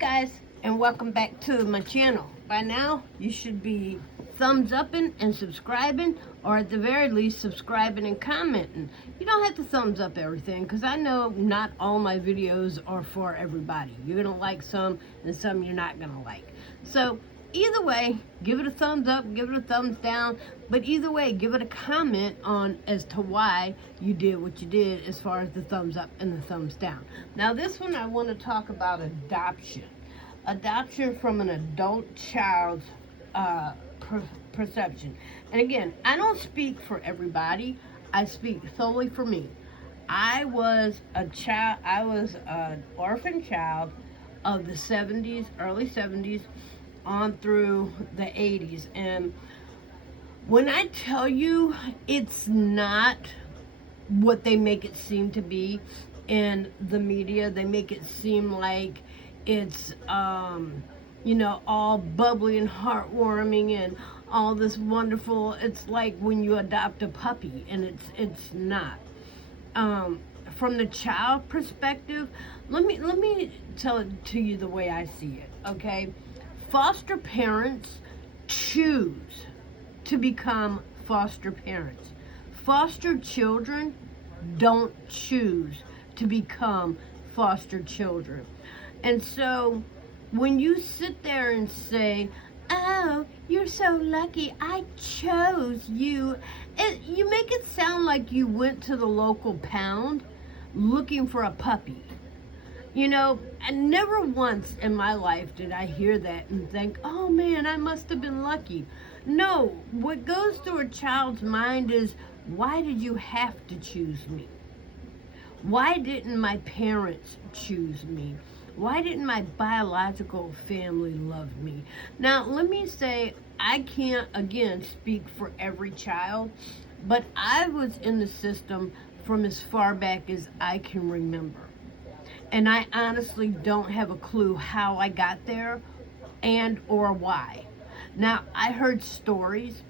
guys, and welcome back to my channel. By now, you should be thumbs upping and subscribing, or at the very least, subscribing and commenting. You don't have to thumbs up everything, because I know not all my videos are for everybody. You're going to like some, and some you're not going to like. So, either way, give it a thumbs up, give it a thumbs down, but either way, give it a comment on as to why you did what you did as far as the thumbs up and the thumbs down. Now this one I want to talk about adoption. Adoption from an adult child's perception. And again, I don't speak for everybody. I speak solely for me. I was an orphan child of the 70s, early 70s, on through the 80s. And when I tell you, it's not what they make it seem to be in the media. They make it seem like it's all bubbly and heartwarming and all this wonderful. It's like when you adopt a puppy, and it's not. From the child perspective, let me tell it to you the way I see it, okay? Foster parents choose to become foster parents. Foster children don't choose to become foster children. And so when you sit there and say, oh, you're so lucky, I chose you, you make it sound like you went to the local pound looking for a puppy. You know, and never once in my life did I hear that and think, oh man, I must have been lucky. No, what goes through a child's mind is, why did you have to choose me? Why didn't my parents choose me? Why didn't my biological family love me? Now, let me say, I can't, again, speak for every child, but I was in the system from as far back as I can remember. And I honestly don't have a clue how I got there and or why. Now, I heard stories,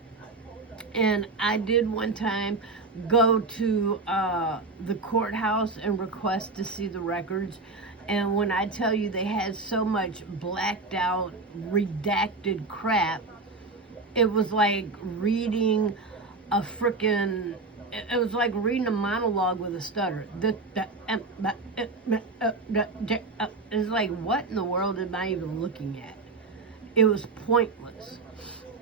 and I did one time go to the courthouse and request to see the records. And when I tell you they had so much blacked out, redacted crap, it was like reading a frickin'... It was like reading a monologue with a stutter. It's like, what in the world am I even looking at? It was pointless.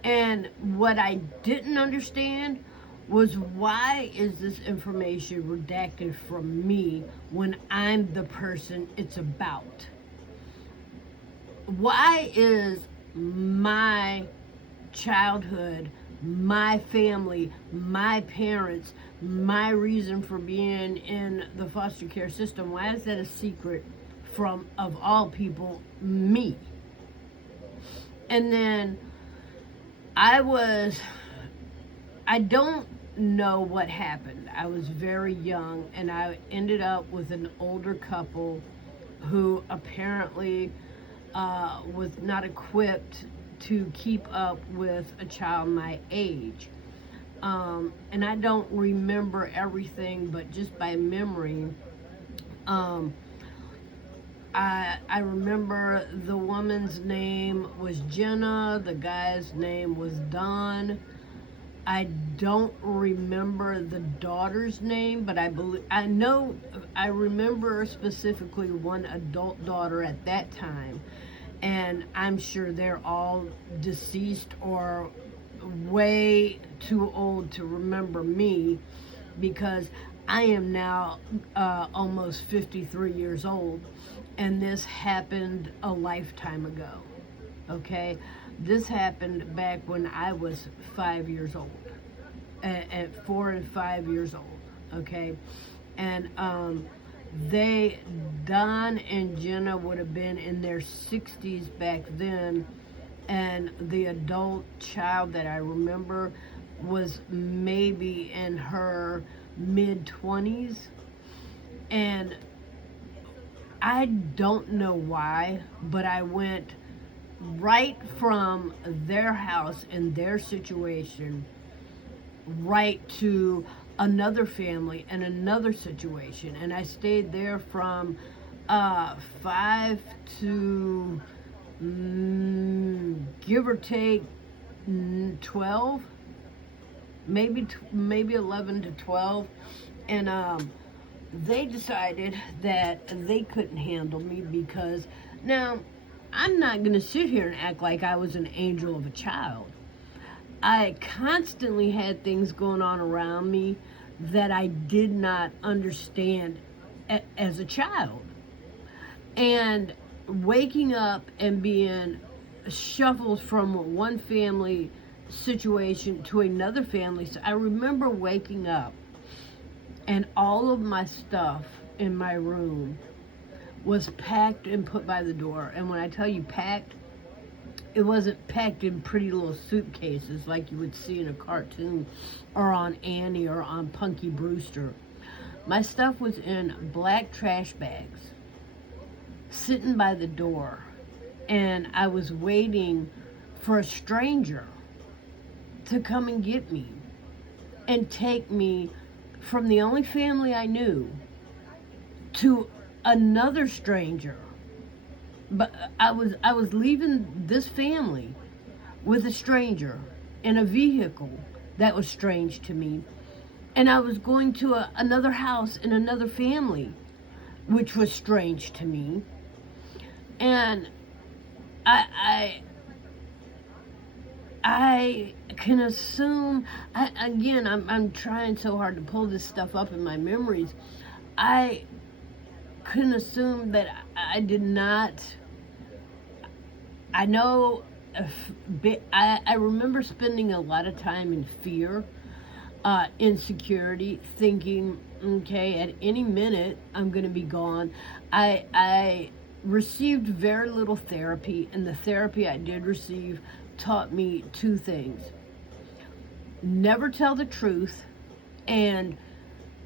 And what I didn't understand was, why is this information redacted from me when I'm the person it's about? Why is my childhood, my family, my parents, my reason for being in the foster care system, why is that a secret from, of all people, me? And then I don't know what happened. I was very young, and I ended up with an older couple who apparently was not equipped to keep up with a child my age. And I don't remember everything, but just by memory, I remember the woman's name was Jenna, the guy's name was Don. I don't remember the daughter's name, but I remember specifically one adult daughter at that time. And I'm sure they're all deceased or way too old to remember me, because I am now almost 53 years old, and this happened a lifetime ago, okay? This happened back when I was 5 years old, at 4 and 5 years old, okay? And Don and Jenna would have been in their 60s back then, and the adult child that I remember was maybe in her mid-20s. And I don't know why, but I went right from their house and their situation right to another family and another situation, and I stayed there from 5 to give or take 12, maybe 11 to 12, and they decided that they couldn't handle me because now I'm not gonna sit here and act like I was an angel of a child. I constantly had things going on around me that I did not understand as a child. And waking up and being shuffled from one family situation to another family. So I remember waking up and all of my stuff in my room was packed and put by the door. And when I tell you packed, it wasn't packed in pretty little suitcases like you would see in a cartoon or on Annie or on Punky Brewster. My stuff was in black trash bags sitting by the door, and I was waiting for a stranger to come and get me and take me from the only family I knew to another stranger. But I was leaving this family with a stranger in a vehicle that was strange to me, and I was going to another house in another family, which was strange to me. And I can assume. I'm trying so hard to pull this stuff up in my memories. I can assume that I did not. I know. I remember spending a lot of time in fear, insecurity, thinking, okay, at any minute I'm going to be gone. I received very little therapy, and the therapy I did receive taught me two things: never tell the truth, and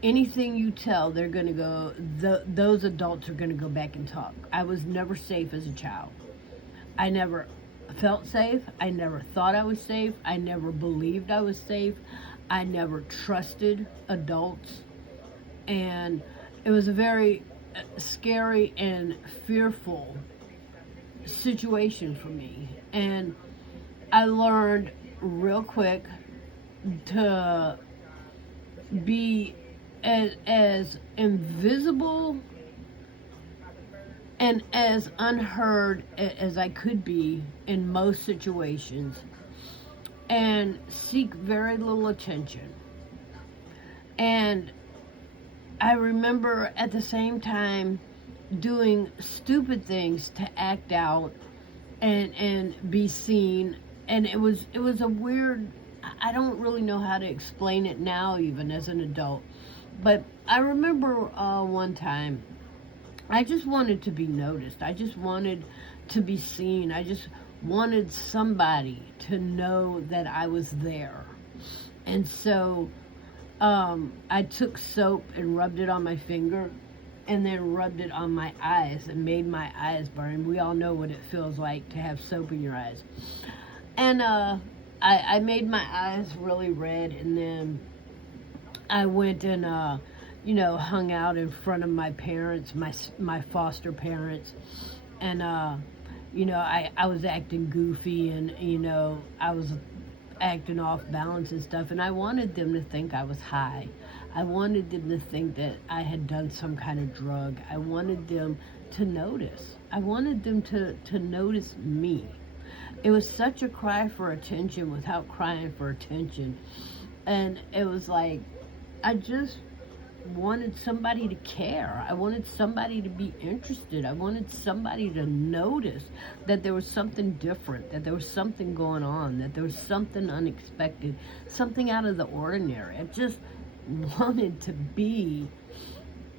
anything you tell, they're going to go, those adults are going to go back and talk. I was never safe as a child. I never felt safe. I never thought I was safe. I never believed I was safe. I never trusted adults. And it was a very scary and fearful situation for me. And I learned real quick to be as invisible and as unheard as I could be in most situations, and seek very little attention. And I remember at the same time doing stupid things to act out and be seen, and it was a weird. I don't really know how to explain it now, even as an adult, but I remember one time I just wanted to be noticed. I just wanted to be seen. I just wanted somebody to know that I was there. And so I took soap and rubbed it on my finger, and then rubbed it on my eyes and made my eyes burn. We all know what it feels like to have soap in your eyes. And I made my eyes really red, and then I went and hung out in front of my parents, my foster parents, and I was acting goofy, and I was acting off balance and stuff, and I wanted them to think I was high. I wanted them to think that I had done some kind of drug. I wanted them to notice. I wanted them to notice me. It was such a cry for attention without crying for attention. And it was like, I just wanted somebody to care. I wanted somebody to be interested. I wanted somebody to notice that there was something different, that there was something going on, that there was something unexpected, something out of the ordinary. I just wanted to be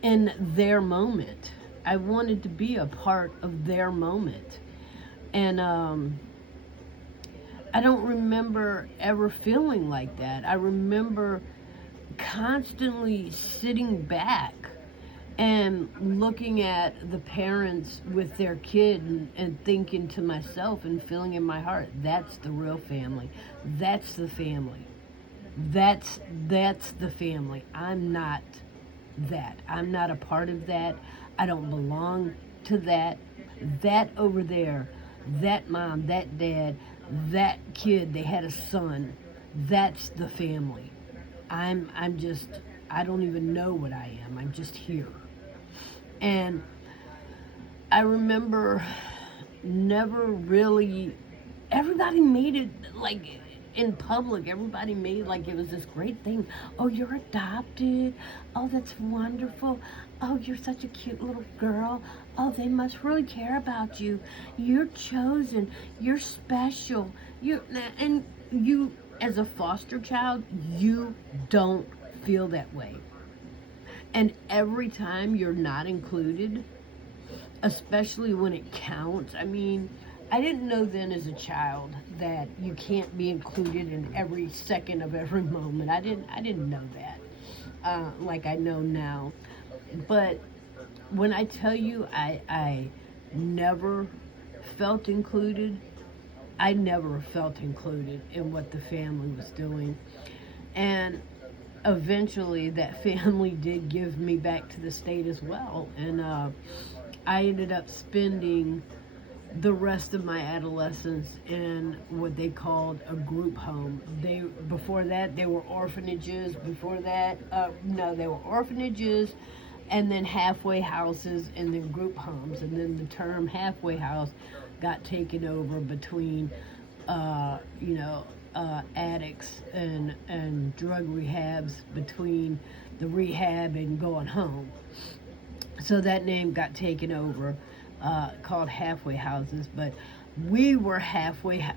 in their moment. I wanted to be a part of their moment. And I don't remember ever feeling like that. I remember constantly sitting back and looking at the parents with their kid, and thinking to myself and feeling in my heart, that's the real family. That's the family. That's the family. I'm not that. I'm not a part of that. I don't belong to that. That over there, that mom, that dad, that kid, they had a son. That's the family. I'm just, I don't even know what I am. I'm just here. And I remember never really, everybody made it like in public. Everybody made like it was this great thing. Oh, you're adopted. Oh, that's wonderful. Oh, you're such a cute little girl. Oh, they must really care about you. You're chosen. You're special. And you, as a foster child, you don't feel that way. And every time you're not included, especially when it counts. I mean, I didn't know then as a child that you can't be included in every second of every moment. I didn't know that like I know now. But when I tell you I never felt included, I never felt included in what the family was doing. And eventually that family did give me back to the state as well. And I ended up spending the rest of my adolescence in what they called a group home. Before that they were orphanages. Before that, no, they were orphanages, and then halfway houses, and then group homes. And then the term halfway house got taken over between, addicts and drug rehabs, between the rehab and going home. So that name got taken over, called halfway houses. But we were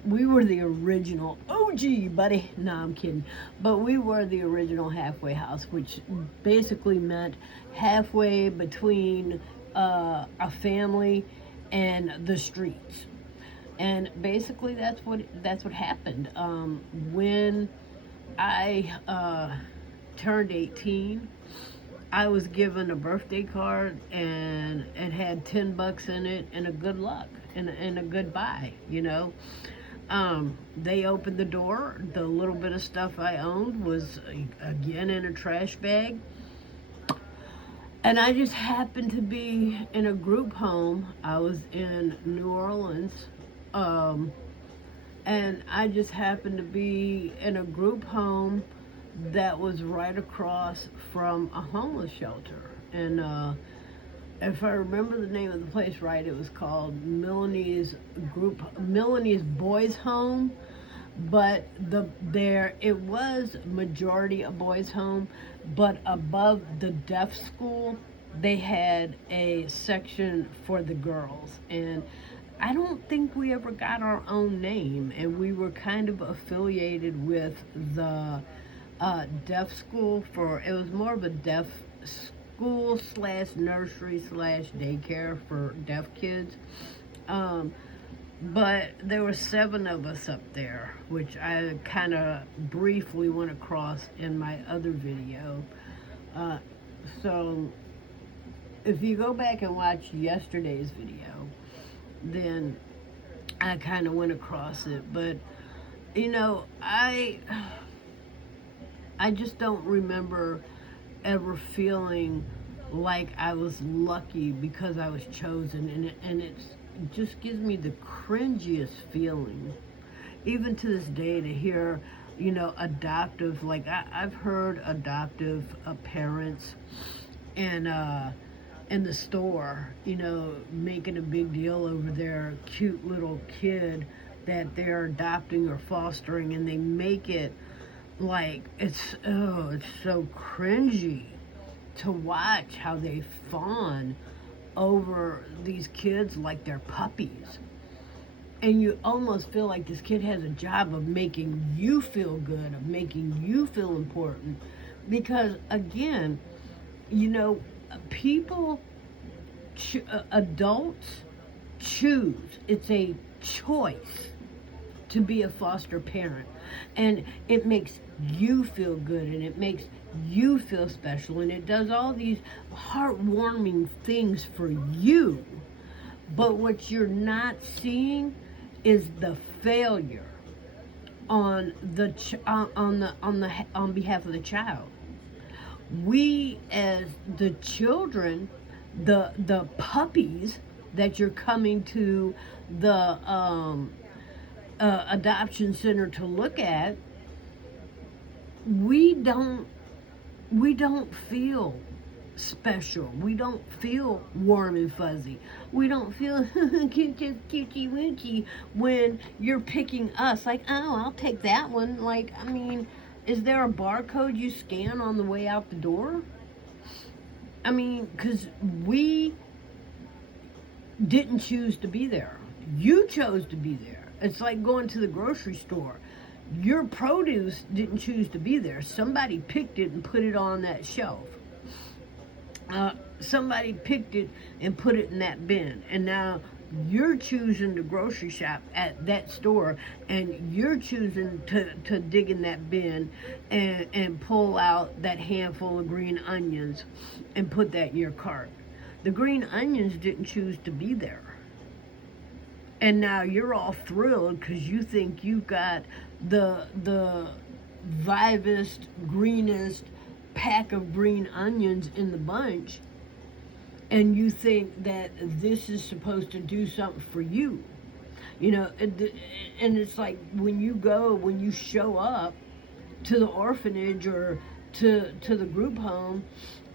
we were the original OG, buddy. No, I'm kidding. But we were the original halfway house, which basically meant halfway between a family and the streets. And basically that's what happened. When I turned 18, I was given a birthday card, and it had $10 in it and a good luck and a goodbye, They opened the door. The little bit of stuff I owned was again in a trash bag. And I just happened to be in a group home. I was in New Orleans. And I just happened to be in a group home that was right across from a homeless shelter. And if I remember the name of the place right, it was called Melanie's Boys Home. But it was majority a boys home, but above the deaf school, they had a section for the girls. And I don't think we ever got our own name, and we were kind of affiliated with the deaf school. It was more of a deaf school / nursery / daycare for deaf kids. But there were 7 of us up there, which I kind of briefly went across in my other video. So if you go back and watch yesterday's video, then I kind of went across it. But I just don't remember ever feeling like I was lucky because I was chosen, and it just gives me the cringiest feeling, even to this day, to hear adoptive, like I've heard adoptive parents and in the store, making a big deal over their cute little kid that they're adopting or fostering, and they make it like it's so cringy to watch how they fawn over these kids like they're puppies. And you almost feel like this kid has a job of making you feel good, of making you feel important. Because again, people, adults choose. It's a choice to be a foster parent, and it makes you feel good, and it makes you feel special, and it does all these heartwarming things for you. But what you're not seeing is the failure on behalf of the child. we as the children, the puppies that you're coming to the adoption center to look at, we don't we don't feel special. We don't feel warm and fuzzy. We don't feel cutesy woochy when you're picking us. Like, oh, I'll take that one. Like, I mean, is there a barcode you scan on the way out the door? I mean, because we didn't choose to be there. You chose to be there. It's like going to the grocery store. Your produce didn't choose to be there. Somebody picked it and put it on that shelf. Somebody picked it and put it in that bin. And now you're choosing to grocery shop at that store, and you're choosing to dig in that bin and pull out that handful of green onions and put that in your cart. The green onions didn't choose to be there. And now you're all thrilled because you think you've got the vivest, greenest pack of green onions in the bunch, and you think that this is supposed to do something for you. You know, and it's like when you show up to the orphanage or to the group home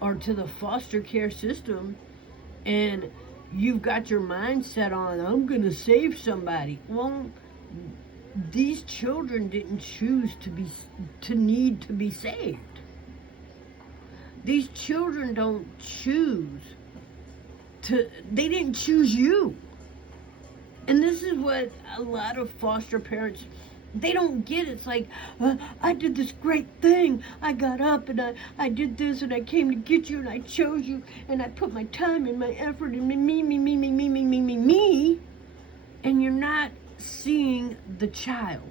or to the foster care system, and you've got your mind set on, I'm going to save somebody. Well, these children didn't choose to need to be saved. These children don't choose they didn't choose you. And this is what a lot of foster parents, they don't get. It's like, I did this great thing. I got up and I did this and I came to get you and I chose you and I put my time and my effort and me. And you're not seeing the child.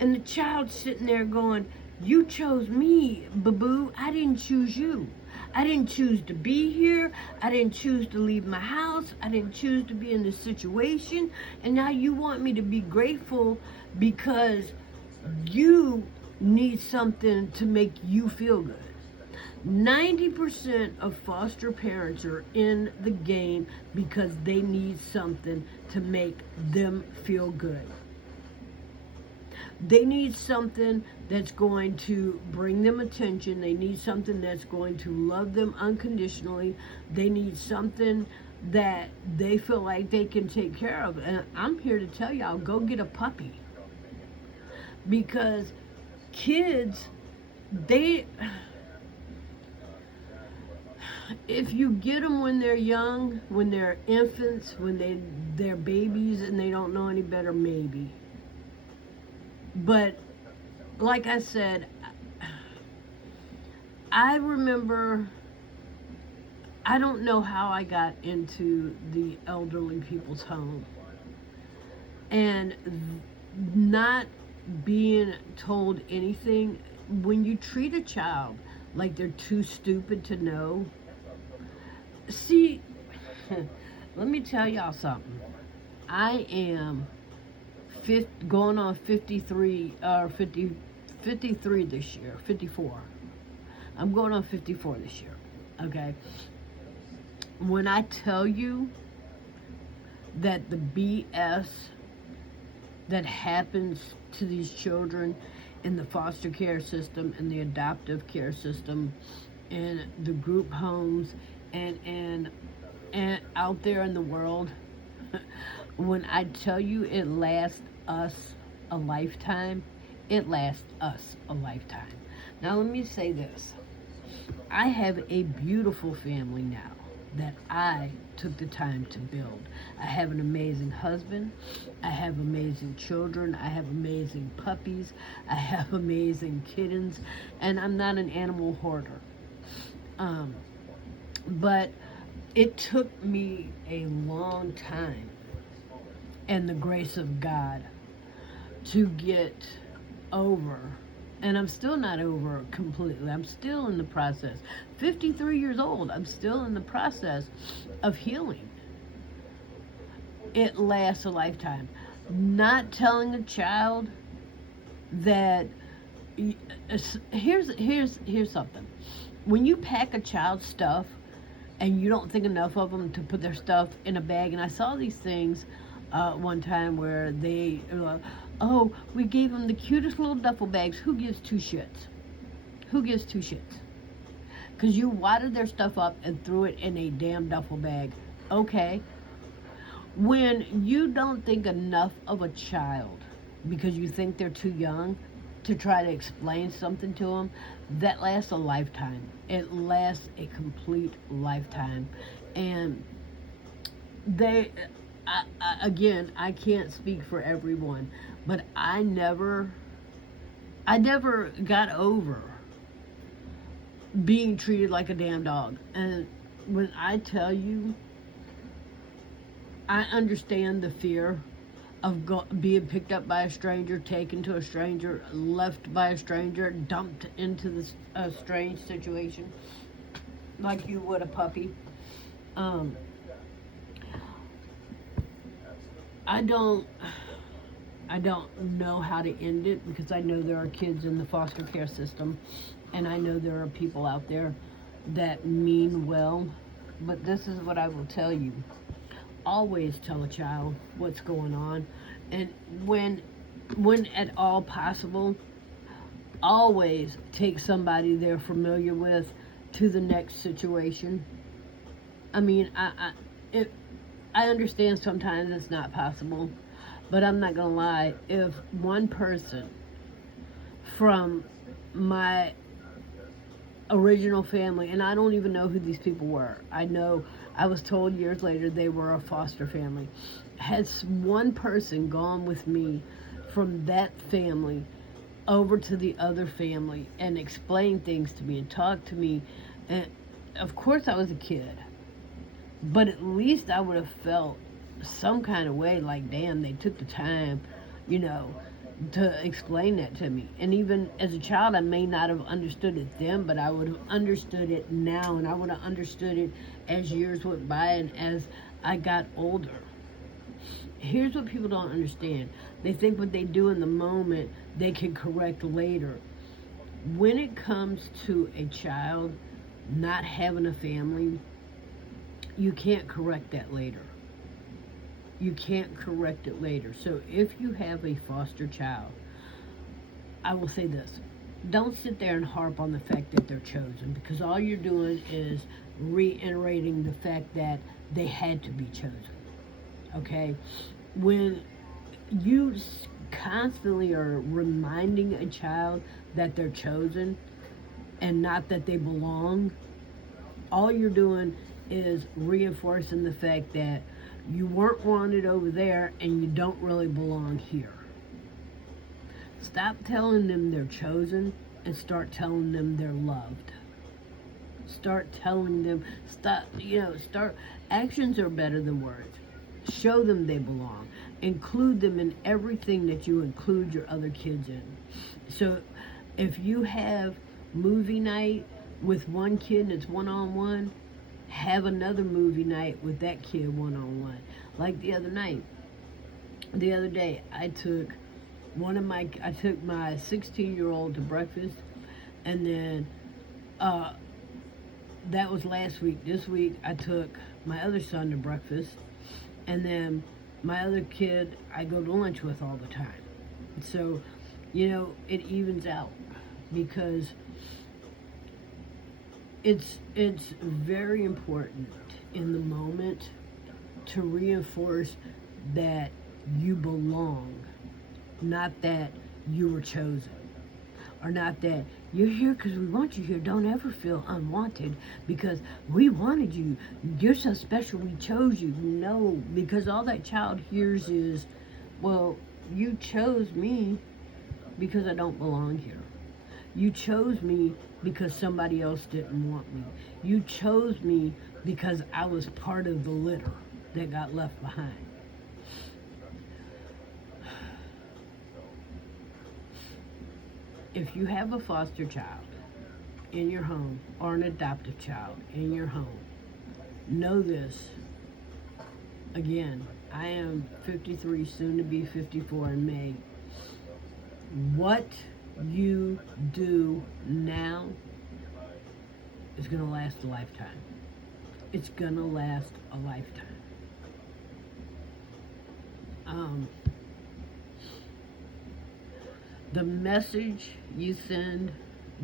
And the child's sitting there going, you chose me, boo-boo. I didn't choose you. I didn't choose to be here. I didn't choose to leave my house. I didn't choose to be in this situation. And now you want me to be grateful because you need something to make you feel good. 90% of foster parents are in the game because they need something to make them feel good. They need something that's going to bring them attention. They need something that's going to love them unconditionally. They need something that they feel like they can take care of. And I'm here to tell y'all, go get a puppy. Because kids, if you get them when they're young, when they're infants, when they're babies and they don't know any better, maybe. But like I said, I remember, I don't know how I got into the elderly people's home. And not being told anything, when you treat a child like they're too stupid to know, see, let me tell y'all something. I am going on 53 or 53 this year, 54. I'm going on 54 this year, okay? When I tell you that the BS that happens to these children in the foster care system and the adoptive care system and the group homes and out there in the world, when I tell you it lasts us a lifetime, it lasts us a lifetime. Now let me say this. I have a beautiful family now that I took the time to build. I have an amazing husband. I have amazing children. I have amazing puppies. I have amazing kittens. And I'm not an animal hoarder. But it took me a long time and the grace of God to get over, and I'm still not over completely. I'm still in the process. 53 years old, I'm still in the process of healing. It lasts a lifetime. Not telling a child that here's something. When you pack a child's stuff and you don't think enough of them to put their stuff in a bag, and I saw these things one time where they, oh, we gave them the cutest little duffel bags. Who gives two shits? Who gives two shits? Because you wadded their stuff up and threw it in a damn duffel bag. Okay. When you don't think enough of a child because you think they're too young to try to explain something to them, that lasts a lifetime. It lasts a complete lifetime. And again, I can't speak for everyone, but I never got over being treated like a damn dog. And when I tell you, I understand the fear of being picked up by a stranger, taken to a stranger, left by a stranger, dumped into this strange situation, like you would a puppy. I don't know how to end it, because I know there are kids in the foster care system, and I know there are people out there that mean well, but this is what I will tell you. Always tell a child what's going on, and when at all possible, always take somebody they're familiar with to the next situation. I mean, I understand sometimes it's not possible, but I'm not gonna lie. If one person from my original family, and I don't even know who these people were, I know I was told years later they were a foster family, has one person gone with me from that family over to the other family and explained things to me and talked to me, and of course I was a kid, but at least I would have felt some kind of way, like, damn, they took the time, to explain that to me. And even as a child, I may not have understood it then, but I would have understood it now, and I would have understood it as years went by and as I got older. Here's what people don't understand. They think what they do in the moment, they can correct later. When it comes to a child not having a family, you can't correct that later. You can't correct it later. So if you have a foster child, I will say this: don't sit there and harp on the fact that they're chosen, because all you're doing is reiterating the fact that they had to be chosen. Okay? When you constantly are reminding a child that they're chosen and not that they belong, all you're doing is reinforcing the fact that you weren't wanted over there and you don't really belong here. Stop telling them they're chosen and start telling them they're loved. Start telling them, actions are better than words. Show them they belong. Include them in everything that you include your other kids in. So if you have movie night with one kid and it's one-on-one, have another movie night with that kid one-on-one. Like the other day, I took my 16-year-old to breakfast, and then that was last week. This week, I took my other son to breakfast, and then my other kid I go to lunch with all the time. So, it evens out, because it's very important in the moment to reinforce that you belong, not that you were chosen, or not that you're here because we want you here. Don't ever feel unwanted because we wanted you. You're so special, we chose you. No, because all that child hears is, well, you chose me because I don't belong here. You chose me because somebody else didn't want me. You chose me because I was part of the litter that got left behind. If you have a foster child in your home, or an adoptive child in your home, know this. Again, I am 53, soon to be 54 in May. What you do now is going to last a lifetime. It's going to last a lifetime. The message you send,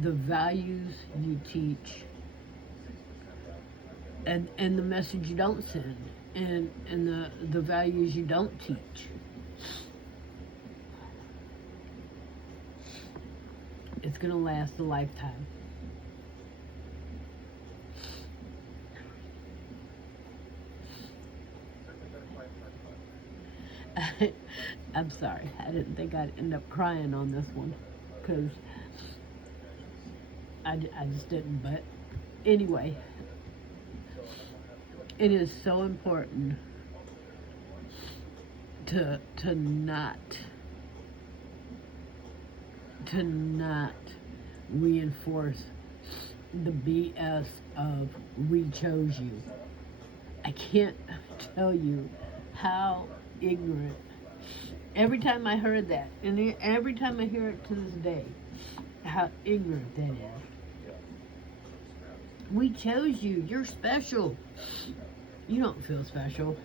the values you teach, and the message you don't send, and the values you don't teach. It's going to last a lifetime. I'm sorry. I didn't think I'd end up crying on this one because I just didn't. But anyway, it is so important to not reinforce the BS of we chose you. I can't tell you how ignorant. Every time I heard that, and every time I hear it to this day, how ignorant that is. We chose you. You're special. You don't feel special.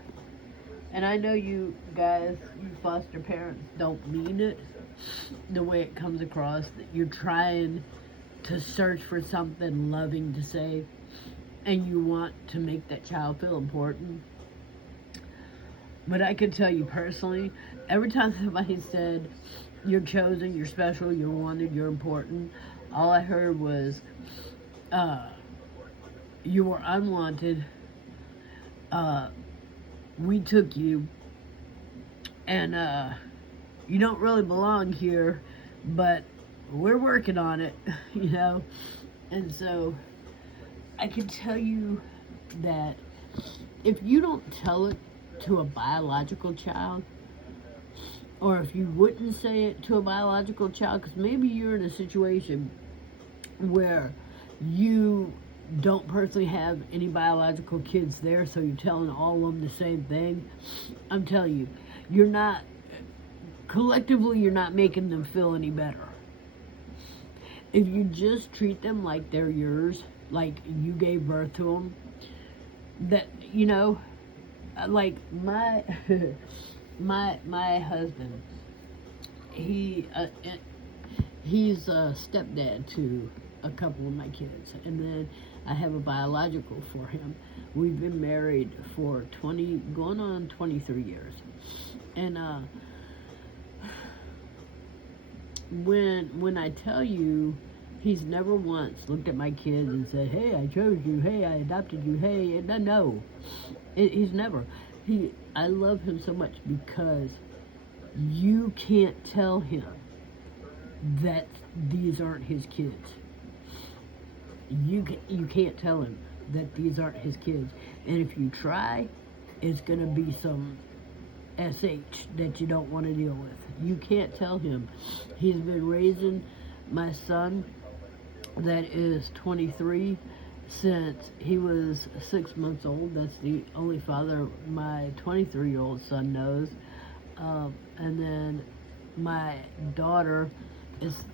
And I know you guys, you foster parents, don't mean it the way it comes across, that you're trying to search for something loving to say, and you want to make that child feel important. But I can tell you personally, every time somebody said, you're chosen, you're special, you're wanted, you're important, all I heard was, you were unwanted, we took you, and you don't really belong here, but we're working on it, you know? And so, I can tell you that if you don't tell it to a biological child, or if you wouldn't say it to a biological child, because maybe you're in a situation where you don't personally have any biological kids there, so you're telling all of them the same thing. I'm telling you, you're not, collectively, you're not making them feel any better. If you just treat them like they're yours, like you gave birth to them, that, you know, like my my husband, he's a stepdad to a couple of my kids, and then I have a biological for him. We've been married for 20, going on 23 years, and when I tell you, he's never once looked at my kids and said, "Hey, I chose you. Hey, I adopted you. Hey," and no, he's never. I love him so much because you can't tell him that these aren't his kids. You can't tell him that these aren't his kids. And if you try, it's going to be some SH that you don't want to deal with. You can't tell him. He's been raising my son that is 23 since he was 6 months old. That's the only father my 23-year-old son knows. And then my daughter is,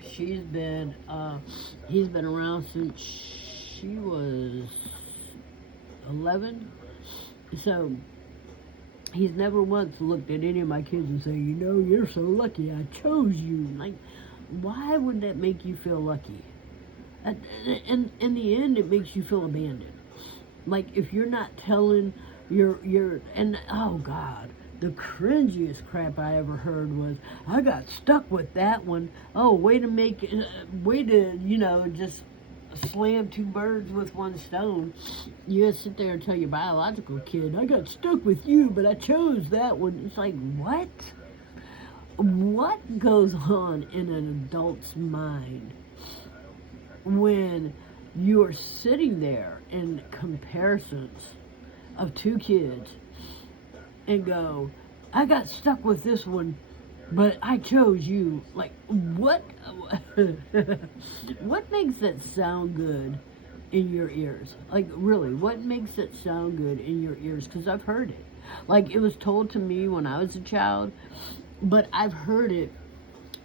he's been around since she was 11. So he's never once looked at any of my kids and say, you know, you're so lucky I chose you. Like, why would that make you feel lucky? And in the end, it makes you feel abandoned. Like, if you're not telling and oh God, the cringiest crap I ever heard was, I got stuck with that one. Oh, way to, you know, just slam two birds with one stone. You gotta sit there and tell your biological kid, I got stuck with you, but I chose that one. It's like, what? What goes on in an adult's mind when you're sitting there in comparisons of two kids and go, I got stuck with this one, but I chose you? Like, what? What makes that sound good in your ears? Like, really, what makes it sound good in your ears? Because I've heard it. Like, it was told to me when I was a child, but I've heard it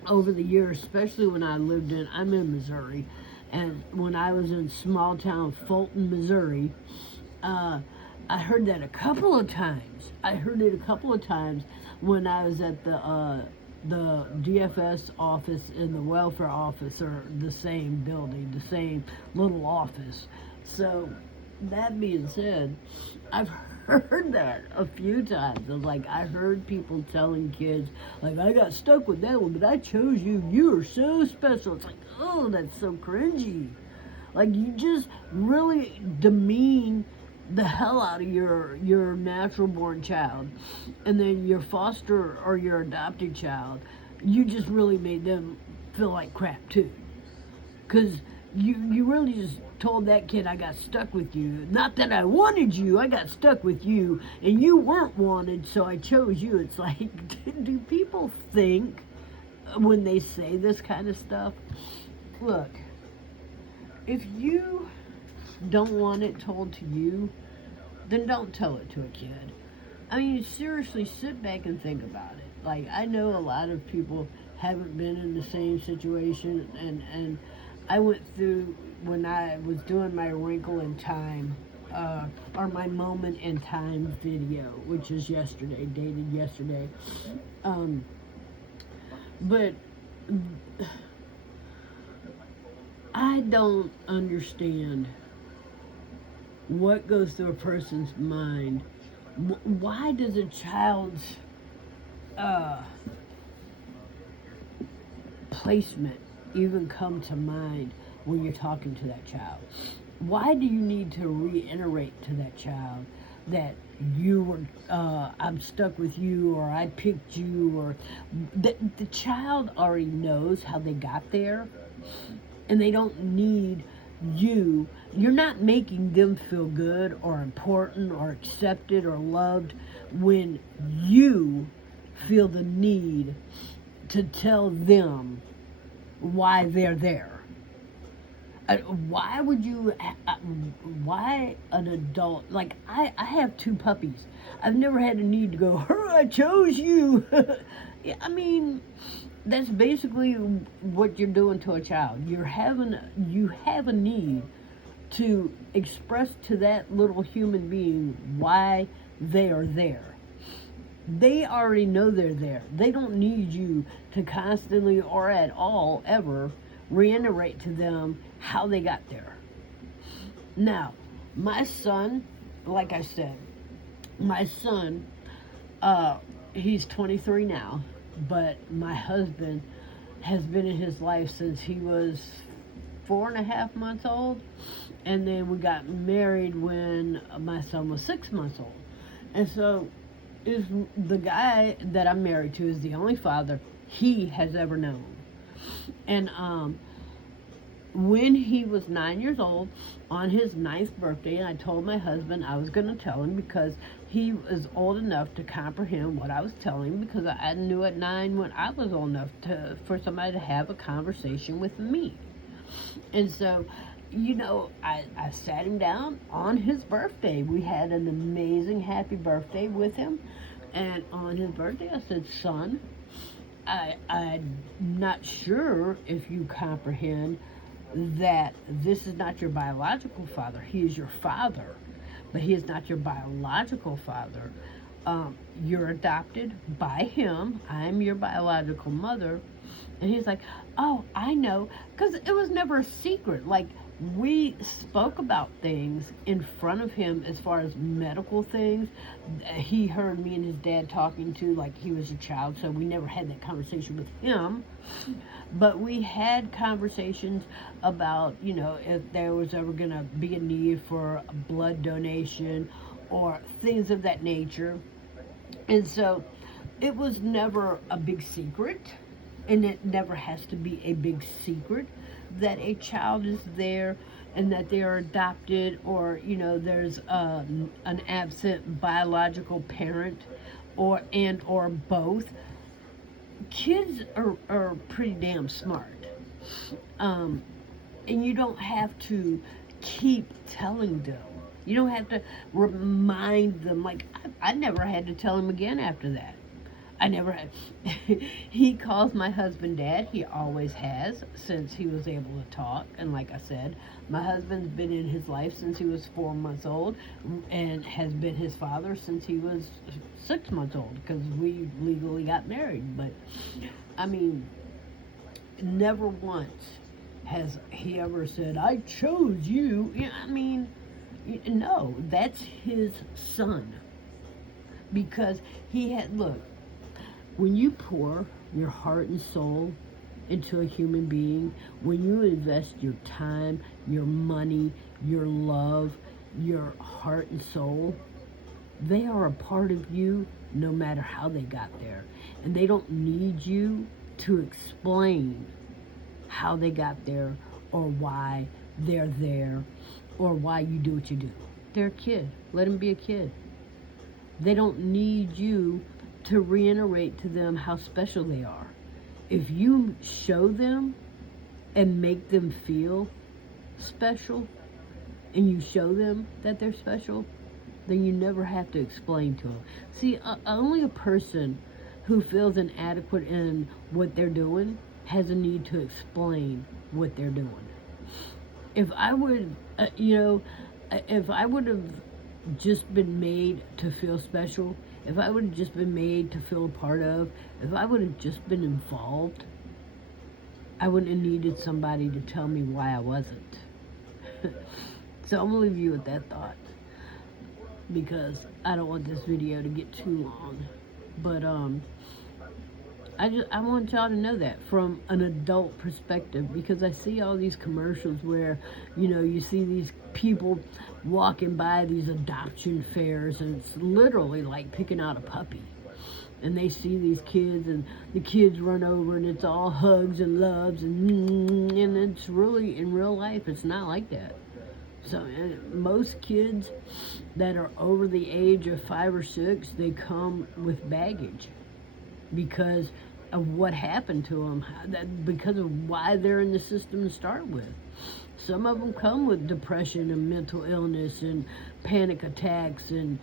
over the years, especially when I'm in Missouri, And when I was in small town Fulton, Missouri, I heard that a couple of times. I heard it a couple of times when I was at the DFS office and the welfare office are the same building, the same little office. So that being said, I've heard that a few times. I heard people telling kids, like, I got stuck with that one, but I chose you. You are so special. It's like, oh, that's so cringy. Like, you just really demean the hell out of your natural born child, and then your foster or your adopted child, you just really made them feel like crap too, because you really just told that kid, I got stuck with you. Not that I wanted you, I got stuck with you, and you weren't wanted, so I chose you. It's like, do people think when they say this kind of stuff? Look, if you don't want it told to you, then don't tell it to a kid. I mean, seriously, sit back and think about it. Like, I know a lot of people haven't been in the same situation, and I went through, when I was doing my Wrinkle in Time, or my Moment in Time video, which is yesterday, dated yesterday. But I don't understand what goes through a person's mind. Why does a child's placement even come to mind when you're talking to that child? Why do you need to reiterate to that child that you were, I'm stuck with you, or I picked you, or the child already knows how they got there, and they don't need you're not making them feel good or important or accepted or loved when you feel the need to tell them why they're there. Why would you, why an adult, like I have 2 puppies. I've never had a need to go, I chose you. I mean, that's basically what you're doing to a child. You have a need to express to that little human being why they are there. They already know they're there. They don't need you to constantly or at all ever reiterate to them how they got there. Now, my son, like I said, he's 23 now, but my husband has been in his life since he was 4.5 months old, and then we got married when my son was 6 months old. And so is the guy that I'm married to is the only father he has ever known. And when he was 9 years old, on his 9th birthday, and I told my husband I was going to tell him because he was old enough to comprehend what I was telling him, because I knew at 9 when I was old enough for somebody to have a conversation with me. And so, I sat him down on his birthday. We had an amazing happy birthday with him. And on his birthday, I said, son, I'm not sure if you comprehend that this is not your biological father. He is your father, but he is not your biological father. You're adopted by him. I'm your biological mother. And he's like, oh, I know, because it was never a secret. Like, we spoke about things in front of him as far as medical things. He heard me and his dad talking to, like, he was a child, so we never had that conversation with him. But we had conversations about, if there was ever going to be a need for a blood donation or things of that nature. And so it was never a big secret, and it never has to be a big secret that a child is there and that they are adopted, or there's an absent biological parent, or both. Kids are pretty damn smart, and you don't have to keep telling them. You don't have to remind them. Like, I never had to tell him again after that. I never had. He calls my husband dad. He always has since he was able to talk. And like I said, my husband's been in his life since he was 4 months old and has been his father since he was 6 months old because we legally got married. But, I mean, never once has he ever said, I chose you. You know, I mean, no, that's his son. Because he had, look, when you pour your heart and soul into a human being, when you invest your time, your money, your love, your heart and soul, they are a part of you no matter how they got there. And they don't need you to explain how they got there or why they're there or why you do what you do. They're a kid. Let them be a kid. They don't need you to reiterate to them how special they are. If you show them and make them feel special and you show them that they're special, then you never have to explain to them. See, only a person who feels inadequate in what they're doing has a need to explain what they're doing. If I would, if I would have just been made to feel special, if I would have just been made to feel a part of, if I would have just been involved, I wouldn't have needed somebody to tell me why I wasn't. So I'm gonna leave you with that thought because I don't want this video to get too long. But I want y'all to know that from an adult perspective, because I see all these commercials where, you see these people walking by these adoption fairs and it's literally like picking out a puppy. And they see these kids and the kids run over and it's all hugs and loves and it's really, in real life, it's not like that. So most kids that are over the age of 5 or 6, they come with baggage because of what happened to them, because of why they're in the system to start with. Some of them come with depression and mental illness and panic attacks and,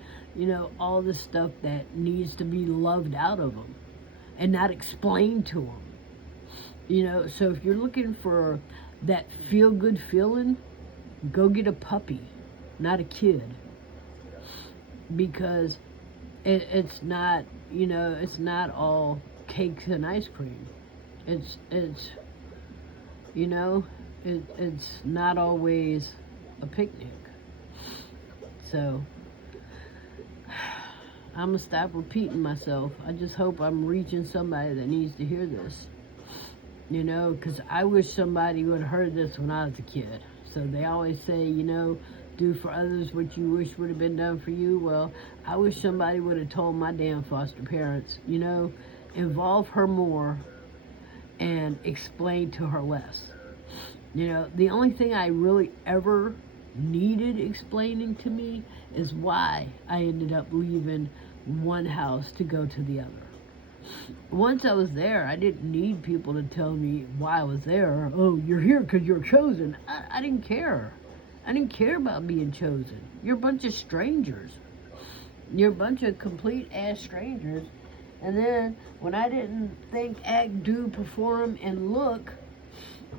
all this stuff that needs to be loved out of them and not explained to them. So if you're looking for that feel-good feeling, go get a puppy, not a kid. Because it's not, it's not all cakes and ice cream. It's not always a picnic. So I'm gonna stop repeating myself. I just hope I'm reaching somebody that needs to hear this. Because I wish somebody would have heard this when I was a kid. So they always say, do for others what you wish would have been done for you. Well, I wish somebody would have told my damn foster parents, involve her more and explain to her less. The only thing I really ever needed explaining to me is why I ended up leaving one house to go to the other. Once I was there, I didn't need people to tell me why I was there. Oh, you're here because you're chosen. I didn't care. I didn't care about being chosen. You're a bunch of strangers. You're a bunch of complete ass strangers. And then when I didn't think, act, do, perform, and look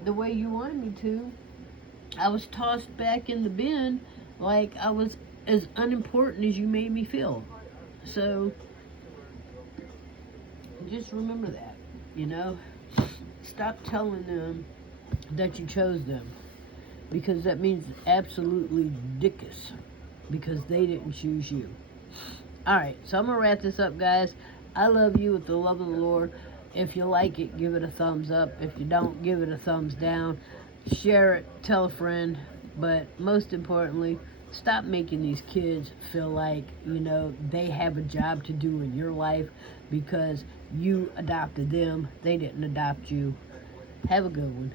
the way you wanted me to, I was tossed back in the bin like I was as unimportant as you made me feel. So just remember that, Stop telling them that you chose them, because that means absolutely dickus, because they didn't choose you. Alright, so I'm going to wrap this up, guys. I love you with the love of the Lord. If you like it, give it a thumbs up. If you don't, give it a thumbs down. Share it, tell a friend. But most importantly, stop making these kids feel like, they have a job to do in your life because you adopted them. They didn't adopt you. Have a good one.